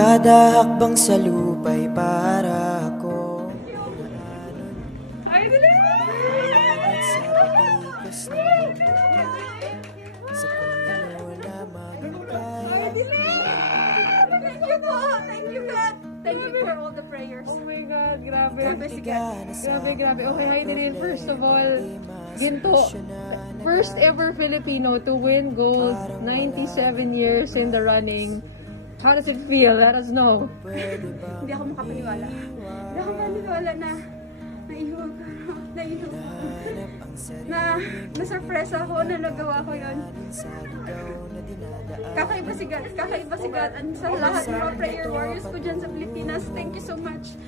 Kada hakbang sa lupa'y para ako. Ay, dali! Sa patikas ng mundo, sa kung ano lamang ang kaya. Thank you po! Thank you, God! Thank you for all the prayers. Oh my God, grabe. Grabe si God. Grabe. Okay, Hidilyn, first of all, ginto. First ever Filipino to win gold, 97 years in the running. How does it feel? Let us know. Hindi ako makapaniwala. Hindi ako makapaniwala na na-surprise ako na nagawa ko yun. Kakaiba si God. Kakaiba si God. And sa lahat ng mga prayer warriors ko dyan sa Pilipinas, thank you so much.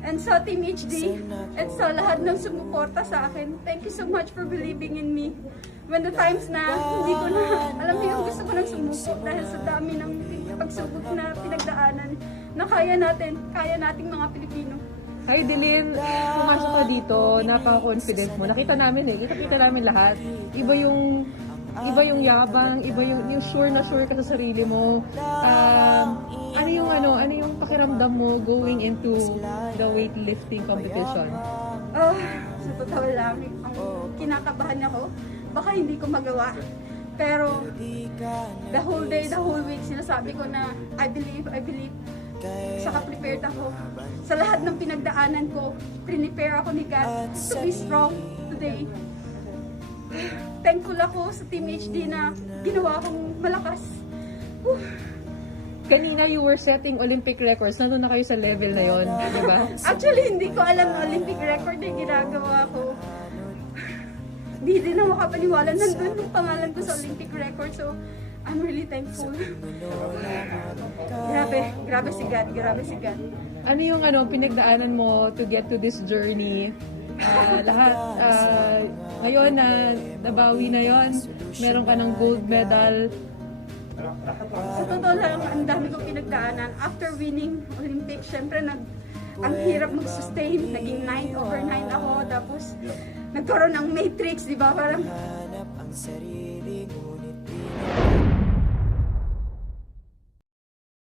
And sa Team HD, at sa lahat ng sumuporta sa akin, thank you so much for believing in me. When the times na hindi ko na, alam niyo yung gusto ko nang sumuko dahil sa dami ng pagsubok na pinagdaanan na kaya nating mga Pilipino. Hidilyn, pumasok ka dito, napaka-confident mo. Nakita namin kita namin lahat. Iba yung yabang, iba yung sure na sure ka sa sarili mo. Ano yung pakiramdam mo going into the weightlifting competition? Sa totoo lang, ang kinakabahan ako, baka hindi ko magawa. Pero the whole day, the whole week, sinasabi ko na I believe. Saka prepared ako. Sa lahat ng pinagdaanan ko, prepare ako ni God to be strong today. Thankful ako sa Team HD na ginawa akong malakas. Kanina you were setting Olympic records. Nandun na kayo sa level na yon, di ba? Actually, hindi ko alam na Olympic record yung ginagawa ko. Hindi din ako makapaniwala. Nandun yung pangalan ko sa Olympic record. So, I'm really thankful. Grabe si God. Ano yung pinagdaanan mo to get to this journey? Lahat, ngayon na nabawi na yon, meron ka ng gold medal. Sa totoo lang, ang dami kong pinagdaanan. After winning Olympics, syempre ang hirap mag-sustain. Naging 9/9 ako. Tapos, nagkaroon ng matrix, di ba? Parang,